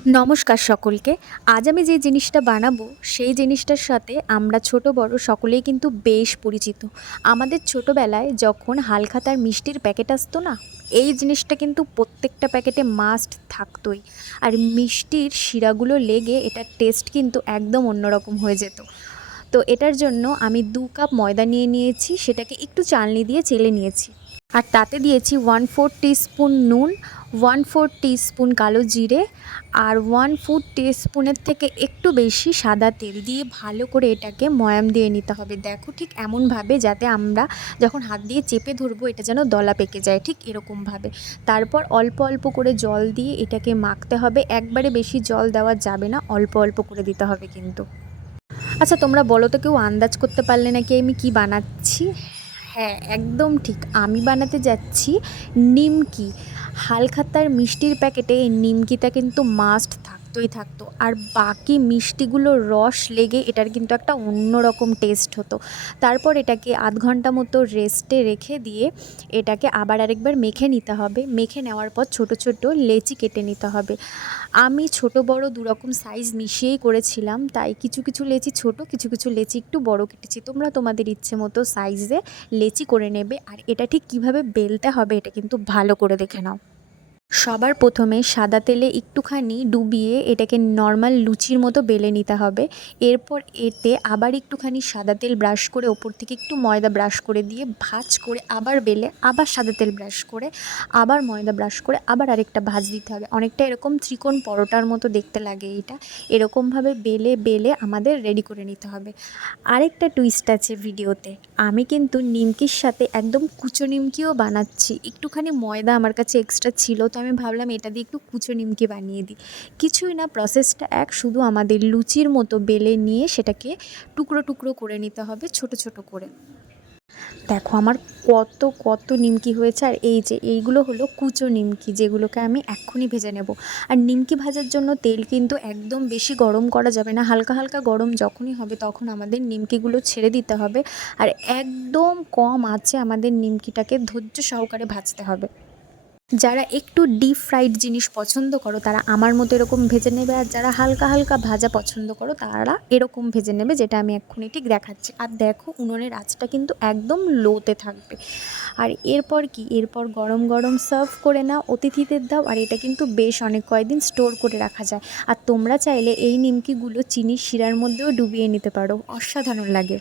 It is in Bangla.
নমস্কার সকলকে। আজ আমি যে জিনিসটা বানাবো সেই জিনিসটার সাথে আমরা ছোট বড় সকলেই কিন্তু বেশ পরিচিত। আমাদের ছোটোবেলায় যখন হালখাতার মিষ্টির প্যাকেট আসতো না, এই জিনিসটা কিন্তু প্রত্যেকটা প্যাকেটে মাস্ট থাকতোই। আর মিষ্টির শিরাগুলো লেগে এটার টেস্ট কিন্তু একদম অন্যরকম হয়ে যেত। তো এটার জন্য আমি 2 কাপ ময়দা নিয়ে নিয়েছি, সেটাকে একটু চালনি দিয়ে চেলে নিয়েছি। আর তাতে দিয়েছি 1/4 টিস্পুন নুন, 1/4 টিস্পুন কালো জিরে আর 1/4 টিস্পুনের থেকে একটু বেশি সাদা তেল দিয়ে ভালো করে এটাকে ময়াম দিয়ে নিতে হবে। দেখো ঠিক এমনভাবে যাতে আমরা যখন হাত দিয়ে চেপে ধরবো এটা যেন দলা পেকে যায়, ঠিক এরকমভাবে। তারপর অল্প অল্প করে জল দিয়ে এটাকে মাখতে হবে। একবারে বেশি জল দেওয়া যাবে না, অল্প অল্প করে দিতে হবে কিন্তু। আচ্ছা তোমরা বলো তো, কেউ আন্দাজ করতে পারলে নাকি আমি কি বানাচ্ছি? হ্যাঁ, একদম ঠিক, আমি বানাতে যাচ্ছি নিমকি। হালখাতার মিষ্টির প্যাকেটে এই নিমকিটা কিন্তু মাস্ট থাকতো। আর বাকি মিষ্টিগুলোর রস লেগে এটার কিন্তু একটা অন্যরকম টেস্ট হতো। তারপর এটাকে আধ ঘন্টা মতো রেস্টে রেখে দিয়ে এটাকে আবার আরেকবার মেখে নিতে হবে। মেখে নেওয়ার পর ছোট ছোট লেচি কেটে নিতে হবে। আমি ছোট বড় দুরকম সাইজ মিশিয়েই করেছিলাম, তাই কিছু কিছু লেচি ছোট, কিছু কিছু লেচি একটু বড় কেটেছি। তোমরা তোমাদের ইচ্ছে মতো সাইজে লেচি করে নেবে। আর এটা ঠিক কিভাবে বেলতে হবে এটা কিন্তু ভালো করে দেখে নাও। সবার প্রথমে সাদা তেলে একটুখানি ডুবিয়ে এটাকে নর্মাল লুচির মতো বেলে নিতে হবে। এরপর এতে আবার একটুখানি সাদা তেল ব্রাশ করে ওপর থেকে একটু ময়দা ব্রাশ করে দিয়ে ভাঁজ করে আবার বেলে আবার সাদা তেল ব্রাশ করে আবার ময়দা ব্রাশ করে আবার আরেকটা ভাঁজ দিতে হবে। অনেকটা এরকম ত্রিকোণ পরোটার মতো দেখতে লাগে এটা। এরকমভাবে বেলে বেলে আমাদের রেডি করে নিতে হবে। আরেকটা টুইস্ট আছে ভিডিওতে, আমি কিন্তু নিমকির সাথে একদম কুচো নিমকিও বানাচ্ছি। একটুখানি ময়দা আমার কাছে এক্সট্রা ছিল, তো আমি ভাবলাম এটা দিয়ে একটু কুচো নিমকি বানিয়ে দিই। কিছুই না, প্রসেসটা এক, শুধু আমাদের লুচির মতো বেলে নিয়ে সেটাকে টুকরো টুকরো করে নিতে হবে ছোট ছোট করে। দেখো আমার কত কত নিমকি হয়েছে। আর এই যে এইগুলো হলো কুচো নিমকি, যেগুলোকে আমি এক্ষুনি ভেজে নেব। আর নিমকি ভাজার জন্য তেল কিন্তু একদম বেশি গরম করা যাবে না, হালকা হালকা গরম যখনই হবে তখন আমাদের নিমকিগুলো ছেড়ে দিতে হবে। আর একদম কম আঁচে আমাদের নিমকিটাকে ধৈর্য সহকারে ভাজতে হবে। যারা একটু ডিপ ফ্রাইড জিনিস পছন্দ করো তারা আমার মতো এরকম ভেজে নেবে, আর যারা হালকা হালকা ভাজা পছন্দ করো তারা এরকম ভেজে নেবে, যেটা আমি এক্ষুনি ঠিক দেখাচ্ছি। আর দেখো উনুনের আঁচটা কিন্তু একদম লোতে থাকবে। আর এরপর কি, এরপর গরম গরম সার্ভ করে নাও, অতিথিদের দাও। আর এটা কিন্তু বেশ অনেক কয়েকদিন স্টোর করে রাখা যায়। আর তোমরা চাইলে এই নিমকিগুলো চিনির শিরার মধ্যেও ডুবিয়ে নিতে পারো, অসাধারণ লাগে।